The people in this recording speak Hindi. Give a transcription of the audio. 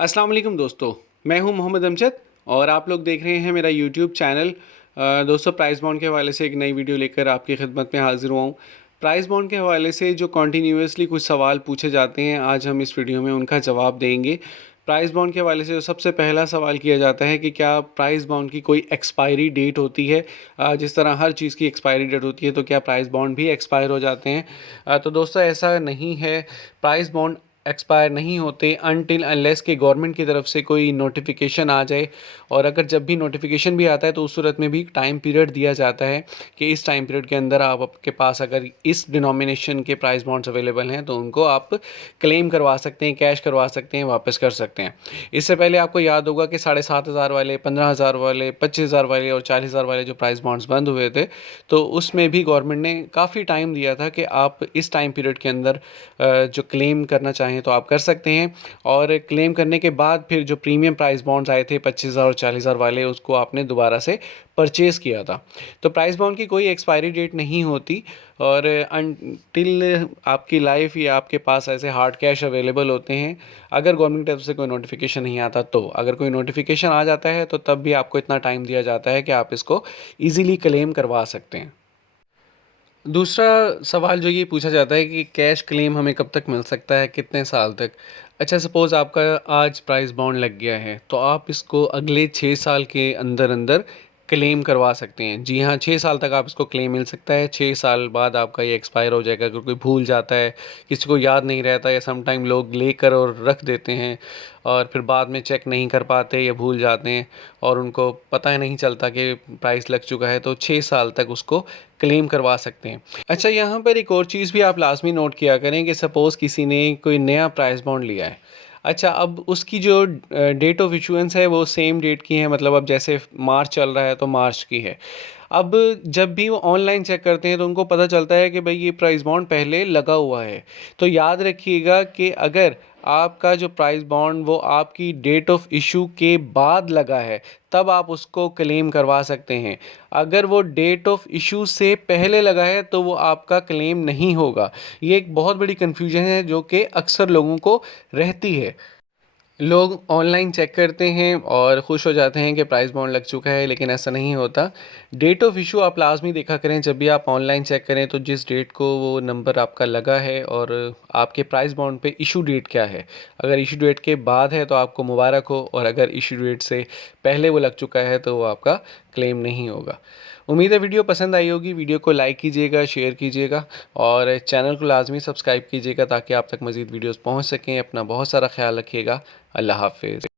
अस्सलाम वालेकुम दोस्तों, मैं हूं मोहम्मद अमजद और आप लोग देख रहे हैं मेरा यूट्यूब चैनल। दोस्तों, प्राइस बॉन्ड के हवाले से एक नई वीडियो लेकर आपकी खिदमत में हाजिर हुआ हूं। प्राइस बॉन्ड के हवाले से जो कॉन्टीन्यूसली कुछ सवाल पूछे जाते हैं, आज हम इस वीडियो में उनका जवाब देंगे। प्राइस बॉन्ड के हवाले से जो सबसे पहला सवाल किया जाता है कि क्या प्राइस बॉन्ड की कोई एक्सपायरी डेट होती है। जिस तरह हर चीज़ की एक्सपायरी डेट होती है, तो क्या प्राइस बॉन्ड भी एक्सपायर हो जाते हैं। तो दोस्तों, ऐसा नहीं है। प्राइस बॉन्ड एक्सपायर नहीं होते अनटिल अनलेस कि गवर्नमेंट की तरफ से कोई नोटिफिकेशन आ जाए। और अगर जब भी नोटिफिकेशन भी आता है तो उस सूरत में भी टाइम पीरियड दिया जाता है कि इस टाइम पीरियड के अंदर आपके पास अगर इस डिनोमिनेशन के प्राइस बॉन्ड्स अवेलेबल हैं तो उनको आप क्लेम करवा सकते हैं, कैश करवा सकते हैं, वापस कर सकते हैं। इससे पहले आपको याद होगा कि 7,500 वाले, 15,000 वाले, 25,000 वाले और 40,000 वाले जो प्राइस बॉन्ड्स बंद हुए थे, तो उसमें भी गवर्नमेंट ने काफ़ी टाइम दिया था कि आप इस टाइम पीरियड के अंदर जो क्लेम करना चाहें तो आप कर सकते हैं। और क्लेम करने के बाद फिर जो प्रीमियम प्राइस बॉन्ड्स आए थे 25,000 और 40,000 वाले, उसको आपने दोबारा से परचेज़ किया था। तो प्राइस बॉन्ड की कोई एक्सपायरी डेट नहीं होती और अनटिल आपकी लाइफ या आपके पास ऐसे हार्ड कैश अवेलेबल होते हैं। अगर गवर्नमेंट तरफ से कोई नोटिफिकेशन नहीं आता, तो अगर कोई नोटिफिकेशन आ जाता है तो तब भी आपको इतना टाइम दिया जाता है कि आप इसको ईज़िली क्लेम करवा सकते हैं। दूसरा सवाल जो ये पूछा जाता है कि कैश क्लेम हमें कब तक मिल सकता है, कितने साल तक। अच्छा, सपोज़ आपका आज प्राइस बॉन्ड लग गया है तो आप इसको अगले 6 साल के अंदर अंदर क्लेम करवा सकते हैं। जी हाँ, 6 साल तक आप इसको क्लेम मिल सकता है। 6 साल बाद आपका ये एक्सपायर हो जाएगा। अगर कोई भूल जाता है, किसी को याद नहीं रहता, या समटाइम लोग लेकर और रख देते हैं और फिर बाद में चेक नहीं कर पाते या भूल जाते हैं और उनको पता ही नहीं चलता कि प्राइस लग चुका है, तो 6 साल तक उसको क्लेम करवा सकते हैं। अच्छा, यहाँ पर एक और चीज़ भी आप लाज़मी नोट किया करें कि सपोज़ किसी ने कोई नया प्राइस बॉन्ड लिया है। अच्छा, अब उसकी जो डेट ऑफ इशुएंस है वो सेम डेट की है, मतलब अब जैसे मार्च चल रहा है तो मार्च की है। अब जब भी वो ऑनलाइन चेक करते हैं तो उनको पता चलता है कि भाई ये प्राइस बॉन्ड पहले लगा हुआ है। तो याद रखिएगा कि अगर आपका जो प्राइस बॉन्ड वो आपकी डेट ऑफ इशू के बाद लगा है, तब आप उसको क्लेम करवा सकते हैं। अगर वो डेट ऑफ इशू से पहले लगा है तो वो आपका क्लेम नहीं होगा। ये एक बहुत बड़ी कन्फ्यूजन है जो कि अक्सर लोगों को रहती है। लोग ऑनलाइन चेक करते हैं और खुश हो जाते हैं कि प्राइस बॉन्ड लग चुका है, लेकिन ऐसा नहीं होता। डेट ऑफ इशू आप लाजमी देखा करें जब भी आप ऑनलाइन चेक करें, तो जिस डेट को वो नंबर आपका लगा है और आपके प्राइस बॉन्ड पे इशू डेट क्या है। अगर इशू डेट के बाद है तो आपको मुबारक हो, और अगर इशू डेट से पहले वो लग चुका है तो वो आपका क्लेम नहीं होगा। उम्मीद है वीडियो पसंद आई होगी। वीडियो को लाइक कीजिएगा, शेयर कीजिएगा और चैनल को लाजमी सब्सक्राइब कीजिएगा ताकि आप तक मज़ीद वीडियोस पहुंच सकें। अपना बहुत सारा ख्याल रखिएगा। अल्लाह हाफ़िज़।